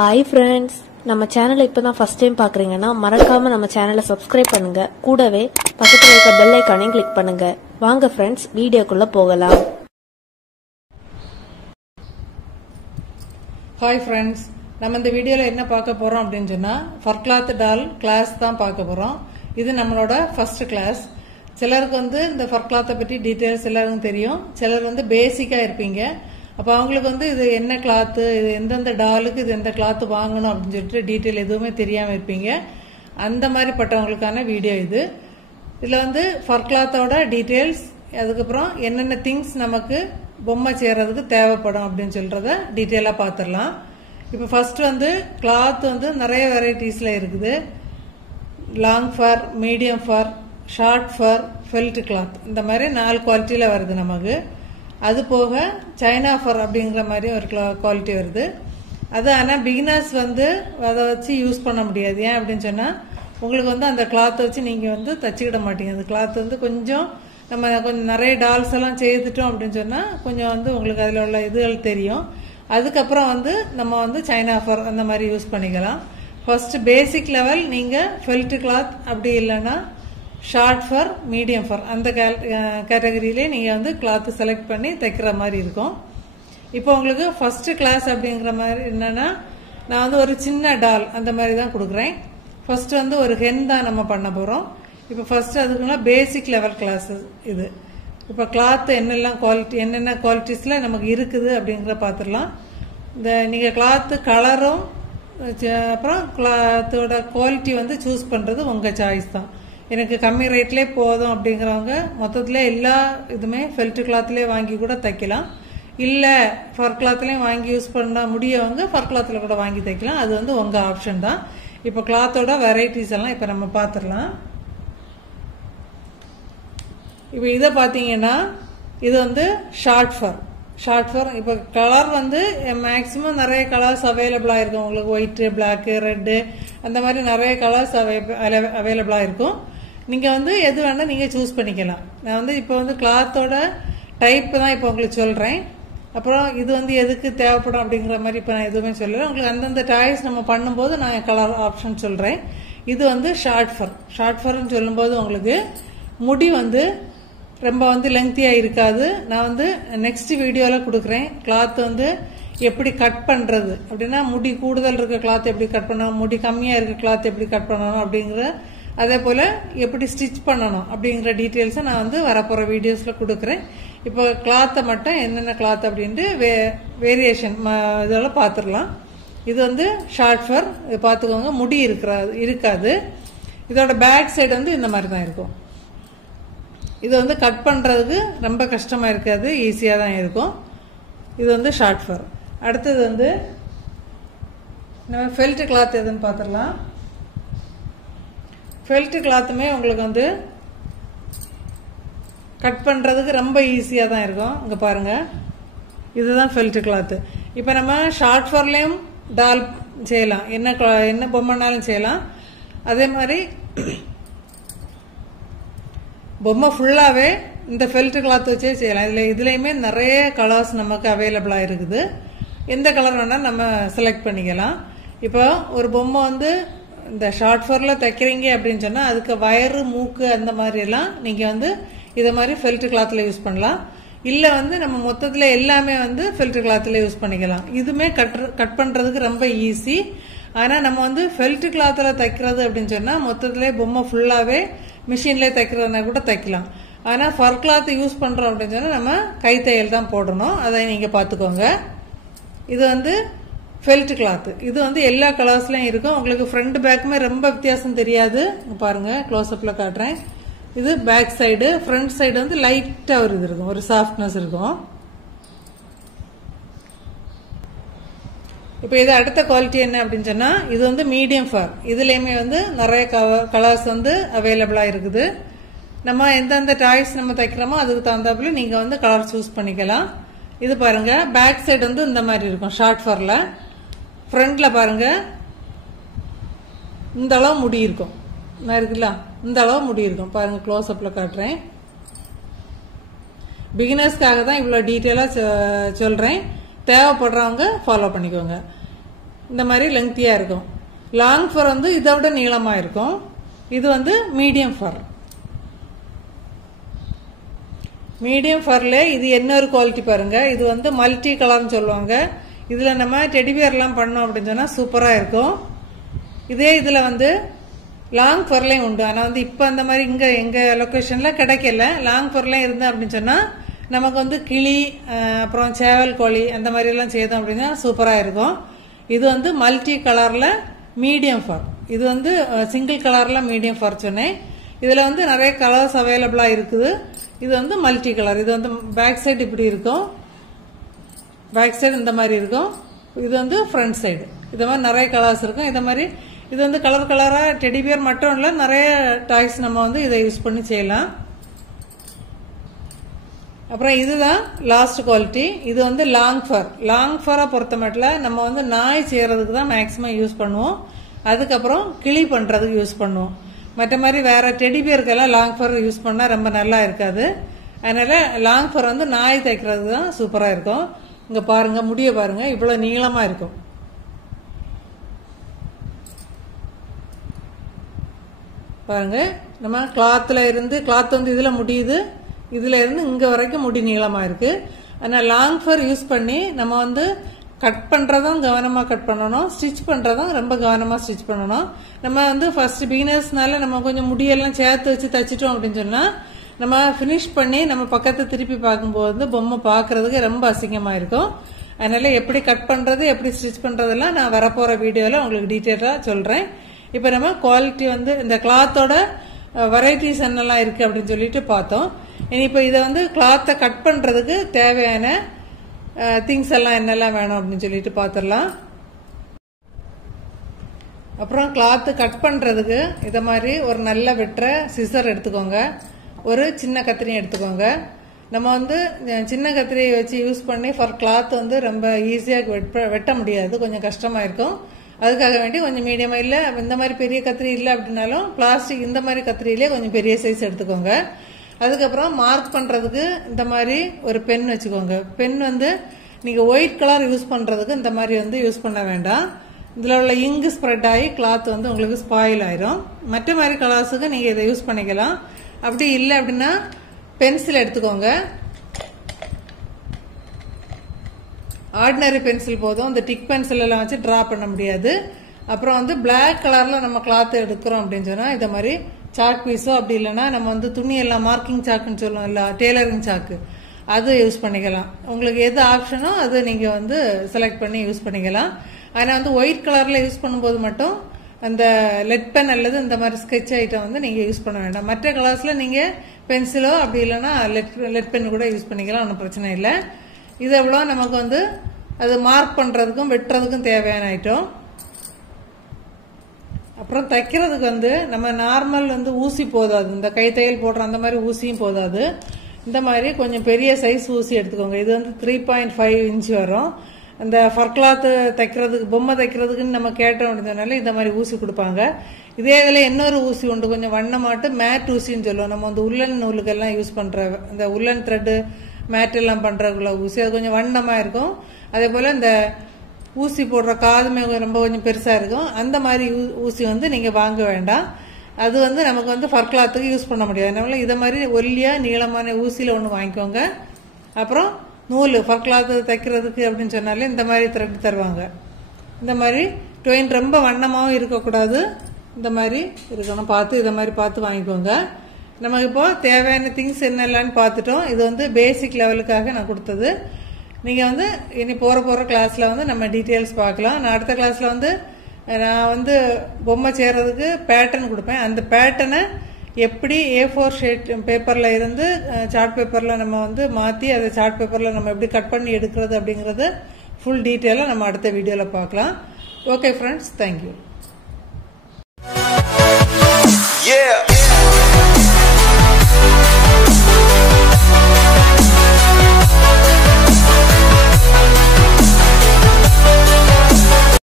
Hi friends, நம்ம சேனலை இப்பதான் ஃபர்ஸ்ட் டைம் பார்க்கறீங்கன்னா மறக்காம நம்ம சேனலை சப்ஸ்கிரைப் பண்ணுங்க. கூடவே பக்கத்துல இருக்க பெல் ஐகானையும் கிளிக் பண்ணுங்க. வாங்க ஃப்ரெண்ட்ஸ், வீடியோக்குள்ள போகலாம். ஹாய் ஃப்ரெண்ட்ஸ், நம்ம இந்த வீடியோல என்ன பார்க்க போறோம் அப்படின்னு சொன்னா ஃபர்க்லாத் டால் கிளாஸ் தான் பார்க்க போறோம். இது நம்மளோட ஃபர்ஸ்ட் கிளாஸ். சிலருக்கு இந்த ஃபர்க்லாத்தை பற்றி டீட்டெயில்ஸ் எல்லாருக்கும் தெரியும், சிலர் பேசிக்கா இருப்பீங்க. அப்போ அவங்களுக்கு இது என்ன கிளாத்து, இது எந்தெந்த டாலுக்கு இது எந்த கிளாத்து வாங்கணும் அப்படின்னு சொல்லிட்டு டீட்டெயில் எதுவுமே தெரியாமல் இருப்பீங்க. அந்த மாதிரி பட்டவங்களுக்கான வீடியோ இது. இதில் ஃபர்க்லாத்தோட டீட்டெயில்ஸ், அதுக்கப்புறம் என்னென்ன திங்ஸ் நமக்கு பொம்மை செய்யறதுக்கு தேவைப்படும் அப்படின்னு சொல்றத டீட்டெயிலாக பார்த்துடலாம். இப்போ ஃபர்ஸ்ட் கிளாத் நிறைய வெரைட்டிஸில் இருக்குது. லாங் ஃபர், மீடியம் ஃபர், ஷார்ட் ஃபர், ஃபெல்ட் கிளாத், இந்த மாதிரி 4 குவாலிட்டியில் வருது நமக்கு. அது போக சைனா ஃபர் அப்படிங்கிற மாதிரி ஒரு குவாலிட்டி வருது. அது ஆனால் பிகினர்ஸ் அதை வச்சு யூஸ் பண்ண முடியாது. ஏன் அப்படின்னு சொன்னால் உங்களுக்கு அந்த கிளாத்தை வச்சு நீங்கள் தச்சுக்கிட மாட்டீங்க. அந்த கிளாத் கொஞ்சம் நம்ம கொஞ்சம் நிறைய டால்ஸ் எல்லாம் செய்துட்டோம் அப்படின்னு சொன்னால் கொஞ்சம் உங்களுக்கு அதில் உள்ள இதுகள் தெரியும். அதுக்கப்புறம் நம்ம சைனா ஃபர் அந்த மாதிரி யூஸ் பண்ணிக்கலாம். ஃபர்ஸ்ட் பேசிக் லெவல் நீங்கள் ஃபெல்ட் கிளாத், அப்படி இல்லைன்னா ஷார்ட் ஃபர், மீடியம் ஃபர், அந்த கேட்டகரியிலே நீங்கள் கிளாத் செலக்ட் பண்ணி தைக்கிற மாதிரி இருக்கும். இப்போ உங்களுக்கு ஃபர்ஸ்ட் கிளாஸ் அப்படிங்கிற மாதிரி என்னன்னா, நான் ஒரு சின்ன டால் அந்த மாதிரி தான் கொடுக்குறேன். ஃபர்ஸ்ட் ஒரு ஹென் தான் நம்ம பண்ண போகிறோம். இப்போ ஃபர்ஸ்ட் அதுக்குள்ள பேசிக் லெவல் கிளாஸ் இது. இப்போ கிளாத் என்னெல்லாம் குவாலிட்டி, என்னென்ன குவாலிட்டிஸில் நமக்கு இருக்குது அப்படிங்கிற பார்த்துடலாம். இந்த நீங்கள் கிளாத்து கலரும் அப்புறம் கிளாத்தோட குவாலிட்டி சூஸ் பண்ணுறது உங்கள் சாய்ஸ் தான். எனக்கு கம்மி ரேட்லேயே போதும் அப்படிங்கிறவங்க மொத்தத்தில் எல்லா இதுவுமே ஃபெல்ட் கிளாத்லேயே வாங்கி கூட தைக்கலாம். இல்லை ஃபர் கிளாத்லேயும் வாங்கி யூஸ் பண்ண முடியவங்க ஃபர் கிளாத்தில் கூட வாங்கி தைக்கலாம். அது உங்கள் ஆப்ஷன் தான். இப்போ கிளாத்தோட வெரைட்டிஸ் எல்லாம் இப்போ நம்ம பார்த்துடலாம். இப்போ இதை பார்த்தீங்கன்னா இது ஷார்ட் ஃபர். ஷார்ட் ஃபர் இப்போ கலர் மேக்ஸிமம் நிறைய கலர்ஸ் அவைலபிளாக இருக்கும். உங்களுக்கு ஒயிட்டு, பிளாக்கு, ரெட்டு, அந்த மாதிரி நிறைய கலர்ஸ் அவைலபிளாக இருக்கும். நீங்கள் எது வேணால் நீங்கள் சூஸ் பண்ணிக்கலாம். நான் இப்போ கிளாத்தோட டைப் தான் இப்போ உங்களுக்கு சொல்கிறேன். அப்புறம் இது எதுக்கு தேவைப்படும் அப்படிங்கிற மாதிரி இப்போ நான் எதுவுமே சொல்லலை. உங்களுக்கு அந்தந்த டாய்ஸ் நம்ம பண்ணும்போது நான் கலர் ஆப்ஷன் சொல்கிறேன். இது ஷார்ட் ஃபர். ஷார்ட் ஃபர்னு சொல்லும்போது உங்களுக்கு முடி ரொம்ப லெங்க்தியாக இருக்காது. நான் நெக்ஸ்ட் வீடியோவில் கொடுக்குறேன். கிளாத் எப்படி கட் பண்ணுறது அப்படின்னா, முடி கூடுதல் இருக்க கிளாத் எப்படி கட் பண்ணணும், முடி கம்மியாக இருக்க கிளாத் எப்படி கட் பண்ணணும் அப்படிங்கிற, அதே போல் எப்படி ஸ்டிச் பண்ணணும் அப்படிங்கிற டீட்டெயில்ஸை நான் வரப்போகிற வீடியோஸில் கொடுக்குறேன். இப்போ கிளாத்தை மட்டும் என்னென்ன கிளாத் அப்படின்ட்டு வேரியேஷன் இதெல்லாம் பார்த்துடலாம். இது ஷார்ட் ஃபர். இது பார்த்துக்கோங்க, முடி இருக்காது. இதோட பேக் சைடு இந்த மாதிரி தான் இருக்கும். இது கட் பண்ணுறதுக்கு ரொம்ப கஷ்டமாக இருக்காது, ஈஸியாக தான் இருக்கும். இது ஷார்ட் ஃபர். அடுத்தது நம்ம ஃபெல்ட் கிளாத் எதுன்னு பார்த்துடலாம். ஃபெல்ட் கிளாத்துமே உங்களுக்கு கட் பண்ணுறதுக்கு ரொம்ப ஈஸியாக தான் இருக்கும். இங்கே பாருங்கள், இதுதான் ஃபெல்ட் கிளாத்து. இப்போ நம்ம ஷார்ட் ஃபர்லேயும் டால் செய்யலாம், என்ன பொம்மைனாலும் செய்யலாம். அதே மாதிரி பொம்மை ஃபுல்லாகவே இந்த ஃபெல்ட் கிளாத் வச்சே செய்யலாம். இதுலேயுமே நிறைய கலர்ஸ் நமக்கு அவைலபிளாக இருக்குது. எந்த கலர் வேணால் நம்ம செலக்ட் பண்ணிக்கலாம். இப்போ ஒரு பொம்மை இந்த ஷார்ட் ஃபரில் தைக்கிறீங்க அப்படின்னு சொன்னால் அதுக்கு வயரு, மூக்கு, அந்த மாதிரியெல்லாம் நீங்கள் இதை மாதிரி ஃபெல்ட் கிளாத்தில் யூஸ் பண்ணலாம். இல்லை நம்ம மொத்தத்தில் எல்லாமே ஃபெல்ட் கிளாத்தில் யூஸ் பண்ணிக்கலாம். இதுவுமே கட் பண்ணுறதுக்கு ரொம்ப ஈஸி. ஆனால் நம்ம ஃபெல்ட் கிளாத்தில் தைக்கிறது அப்படின்னு சொன்னால் மொத்தத்திலே பொம்மை ஃபுல்லாகவே மிஷின்லேயே தைக்கிறதுனா கூட தைக்கலாம். ஆனால் ஃபர் கிளாத் யூஸ் பண்ணுறோம் அப்படின்னு சொன்னால் நம்ம கைத்தையல் தான் போடணும். அதை நீங்கள் பார்த்துக்கோங்க. இது ஃபெல்ட் கிளாத்து. இது எல்லா கலர்ஸ்லையும் இருக்கும். உங்களுக்கு ஃப்ரண்ட் பேக்குமே ரொம்ப வித்தியாசம் தெரியாது. பாருங்கள், க்ளோஸ்அப்பில் காட்டுறேன். இது பேக் சைடு. ஃப்ரண்ட் சைடு லைட்டாக ஒரு இது இருக்கும், ஒரு சாஃப்ட்னஸ் இருக்கும். இப்போ இது அடுத்த குவாலிட்டி என்ன அப்படின்னு சொன்னால் இது மீடியம் ஃபர். இதுலேயுமே நிறைய கலர்ஸ் அவைலபிளாக இருக்குது. நம்ம எந்தெந்த டாய்ஸ் நம்ம தைக்கிறோமோ அதுக்கு தகுந்தாப்புல நீங்கள் கலர் சூஸ் பண்ணிக்கலாம். இது பாருங்க, பேக் சைடு இந்த மாதிரி இருக்கும் ஷார்ட் ஃபர்ல. ஃப்ரண்ட்ல பாருங்க, இந்த அளவு முடி இருக்கும். இருக்குல்ல, இந்த அளவு முடி இருக்கும். பாருங்க, க்ளோஸ் அப்ல காட்டுறேன். பிகினர்ஸ்க்காக தான் இவ்வளோ டீட்டெயிலாக சொல்கிறேன். தேவைப்படுறவங்க ஃபாலோ பண்ணிக்கோங்க. இந்த மாதிரி லெங்க்தியா இருக்கும். லாங் ஃபர் வந்து இதை விட நீளமா இருக்கும். இது வந்து மீடியம் ஃபர். மீடியம் ஃபர்ல இது இன்னொரு குவாலிட்டி பாருங்க. இது வந்து மல்டி கலர்னு சொல்லுவாங்க. இதுல நம்ம டெடிபியர் எல்லாம் பண்ணோம் அப்படின்னு சொன்னா சூப்பரா இருக்கும். இதே இதுல வந்து லாங் ஃபர்லையும் உண்டு. ஆனா வந்து இப்ப அந்த மாதிரி இங்க எங்க லொகேஷன்ல கிடைக்கல. லாங் ஃபர்லையும் இருந்தா அப்படின்னு சொன்னா நமக்கு வந்து கிளி அப்புறம் சேவல் கோழி அந்த மாதிரி எல்லாம் செய்தோம் அப்படின்னா சூப்பரா இருக்கும். இது வந்து மல்டி கலர்ல மீடியம் ஃபர். இது வந்து சிங்கிள் கலர்ல மீடியம் ஃபர் சொன்னேன். இதுல வந்து நிறைய கலர்ஸ் அவைலபிளா இருக்குது. இது வந்து மல்டி கலர். இது வந்து பேக் சைடு இப்படி இருக்கும். பேக் சைடு இந்த மாதிரி இருக்கும். இது வந்து ஃப்ரண்ட் சைடு. இது மாதிரி நிறைய கலர்ஸ் இருக்கும். இந்த மாதிரி இது வந்து கலர் கலரா டெடிபியர் மட்டும் இல்ல, நிறைய டாய்ஸ் நம்ம வந்து இதை யூஸ் பண்ணி செய்யலாம். அப்புறம் இதுதான் லாஸ்ட் குவாலிட்டி. இது வந்து லாங் ஃபர். லாங் ஃபரை பொறுத்த மட்டும் நம்ம வந்து நாய் செய்யறதுக்கு தான் மேக்சிமம் யூஸ் பண்ணுவோம். அதுக்கப்புறம் கிளி பண்றதுக்கு யூஸ் பண்ணுவோம். மற்ற மாதிரி வேற டெடிபியருக்கெல்லாம் லாங் ஃபர் யூஸ் பண்ணா ரொம்ப நல்லா இருக்காது. அதனால லாங் ஃபர் வந்து நாய் தைக்கிறதுக்கு தான் சூப்பரா இருக்கும். இங்க பாருங்க, முடிய பாருங்க, இவ்வளவு நீளமா இருக்கும். பாருங்க, நம்ம கிளாத்ல இருந்து கிளாத் வந்து இதுல முடியுது, இதுல இருந்து இங்க வரைக்கும் முடி நீளமா இருக்கு. அதனால லாங் ஃபர் யூஸ் பண்ணி நம்ம வந்து கட் பண்றதும் கவனமா கட் பண்ணணும், ஸ்டிச் பண்றதும் ரொம்ப கவனமா ஸ்டிச் பண்ணணும். நம்ம வந்து ஃபர்ஸ்ட் பிகினர்ஸ்னால நம்ம கொஞ்சம் முடியெல்லாம் சேர்த்து வச்சு தச்சிட்டோம் அப்படின்னு சொன்னா நம்ம பினிஷ் பண்ணி நம்ம பக்கத்தை திருப்பி பார்க்கும்போது பொம்மை பாக்குறதுக்கு ரொம்ப அசிங்கமா இருக்கும். அதனால எப்படி கட் பண்றது எப்படி ஸ்டிச் பண்றதெல்லாம் நான் வரப்போற வீடியோல உங்களுக்கு டீட்டெயிலா சொல்றேன். இப்ப நம்ம குவாலிட்டி வந்து இந்த கிளாத்தோட வெரைட்டிஸ் என்னெல்லாம் இருக்கு அப்படின்னு சொல்லிட்டு பார்த்தோம். இப்ப இதை வந்து கிளாத்தை கட் பண்றதுக்கு தேவையான திங்ஸ் எல்லாம் என்னெல்லாம் வேணும் அப்படின்னு சொல்லிட்டு பார்த்துடலாம். அப்புறம் கிளாத்து கட் பண்றதுக்கு இத மாதிரி ஒரு நல்ல வெட்டுற சிசர் எடுத்துக்கோங்க. ஒரு சின்ன கத்திரி எடுத்துக்கோங்க. நம்ம வந்து சின்ன கத்திரியை வச்சு யூஸ் பண்ணி ஃபார் கிளாத் வந்து ரொம்ப ஈஸியாக வெட்ட முடியாது, கொஞ்சம் கஷ்டமா இருக்கும். அதுக்காக வேண்டி கொஞ்சம் மீடியமா இல்ல இந்த மாதிரி பெரிய கத்திரி இல்லை அப்படின்னாலும் பிளாஸ்டிக் இந்த மாதிரி கத்திரியிலே கொஞ்சம் பெரிய சைஸ் எடுத்துக்கோங்க. அதுக்கப்புறம் மார்க் பண்றதுக்கு இந்த மாதிரி ஒரு பென் வச்சுக்கோங்க. பென் வந்து நீங்க ஒயிட் கலர் யூஸ் பண்றதுக்கு இந்த மாதிரி வந்து யூஸ் பண்ண வேண்டாம். இதுல உள்ள இங்கு ஸ்ப்ரெட் ஆகி கிளாத் வந்து உங்களுக்கு ஸ்பாயில் ஆயிரும். மற்ற மாதிரி கலர்ஸுக்கு நீங்க இதை யூஸ் பண்ணிக்கலாம். அப்படி இல்லை அப்படின்னா பென்சில் எடுத்துக்கோங்க. ஆர்டினரி பென்சில் போதும். இந்த டிக் பென்சில் எல்லாம் வச்சு டிரா பண்ண முடியாது. அப்புறம் வந்து பிளாக் கலர்ல நம்ம கிளாத் எடுக்கிறோம் அப்படின்னு சொன்னா இந்த மாதிரி சாக் பீஸோ அப்படி இல்லைன்னா நம்ம வந்து துணி எல்லாம் மார்க்கிங் சாக்குன்னு சொல்லுவோம் இல்ல, டெய்லரிங் சாக்கு, அது யூஸ் பண்ணிக்கலாம். உங்களுக்கு எது ஆப்ஷனோ அது நீங்க வந்து செலக்ட் பண்ணி யூஸ் பண்ணிக்கலாம். ஆனா வந்து ஒயிட் கலர்ல யூஸ் பண்ணும்போது மட்டும் அந்த லெட் பென் அல்லது இந்த மாதிரி ஸ்கெட்ச் ஐட்டம் வந்து நீங்க யூஸ் பண்ண வேண்டாம். மற்ற கலர்ஸ்ல நீங்க பென்சிலோ அப்படி இல்லைன்னா லெட் பென் கூட யூஸ் பண்ணிக்கலாம், ஒன்றும் பிரச்சனை இல்லை. இது எவ்வளோ நமக்கு வந்து அது மார்க் பண்றதுக்கும் வெட்டுறதுக்கும் தேவையான ஐட்டம். அப்புறம் தைக்கிறதுக்கு வந்து நம்ம நார்மல் வந்து ஊசி போதாது, இந்த கை தையல் போடுற அந்த மாதிரி ஊசியும் போதாது. இந்த மாதிரி கொஞ்சம் பெரிய சைஸ் ஊசி எடுத்துக்கோங்க. இது வந்து 3.5 இன்ச் வரும். அந்த ஃபர் கிளாத் தைக்கிறதுக்கு பொம்மை தைக்கிறதுக்குன்னு நம்ம கேட்டோம் அப்படின்றதுனால இந்த மாதிரி ஊசி கொடுப்பாங்க. இதே இதில் இன்னொரு ஊசி உண்டு, கொஞ்சம் வண்ணமாட்டு மேட் ஊசின்னு சொல்லுவோம். நம்ம வந்து உள்ளன் நூலுக்கெல்லாம் யூஸ் பண்ற இந்த உள்ளன் த்ரெட்டு மேட் எல்லாம் பண்றதுக்குள்ள ஊசி, அது கொஞ்சம் வண்ணமா இருக்கும். அதே போல இந்த ஊசி போடுற காதுமே ரொம்ப கொஞ்சம் பெருசா இருக்கும். அந்த மாதிரி ஊசி வந்து நீங்க வாங்க வேண்டாம். அது வந்து நமக்கு வந்து ஃபர் கிளாத்துக்கு யூஸ் பண்ண முடியாது. அதனால இதை மாதிரி ஒல்லியா நீளமான ஊசியில ஒன்று வாங்கிக்கோங்க. அப்புறம் நூல் ஃபர் கிளாத் தைக்கிறதுக்கு அப்படின்னு சொன்னாலே இந்த மாதிரி த்ரெட் தருவாங்க. இந்த மாதிரி டொயின் ரொம்ப வண்ணமாவும் இருக்கக்கூடாது, இந்த மாதிரி இருக்கணும். பார்த்து இதை மாதிரி பார்த்து வாங்கிக்கோங்க. நமக்கு இப்போ தேவையான திங்ஸ் என்னெல்லான்னு பார்த்துட்டோம். இது வந்து பேசிக் லெவலுக்காக நான் கொடுத்தது. நீங்க வந்து இனி போற கிளாஸ்ல வந்து நம்ம டீட்டெயில்ஸ் பார்க்கலாம். நான் அடுத்த கிளாஸ்ல வந்து நான் வந்து பொம்மை செய்யறதுக்கு பேட்டர்ன் கொடுப்பேன். அந்த பேட்டர்னை எப்படி A4 ஷீட் பேப்பர்ல இருந்து சார்ட் பேப்பர்ல நம்ம வந்து மாத்தி அதை சார்ட் பேப்பர்ல நம்ம எப்படி கட் பண்ணி எடுக்கிறது அப்படிங்கறது ஃபுல் டீட்டெயிலா நம்ம அடுத்த வீடியோல பார்க்கலாம். Okay friends, thank you.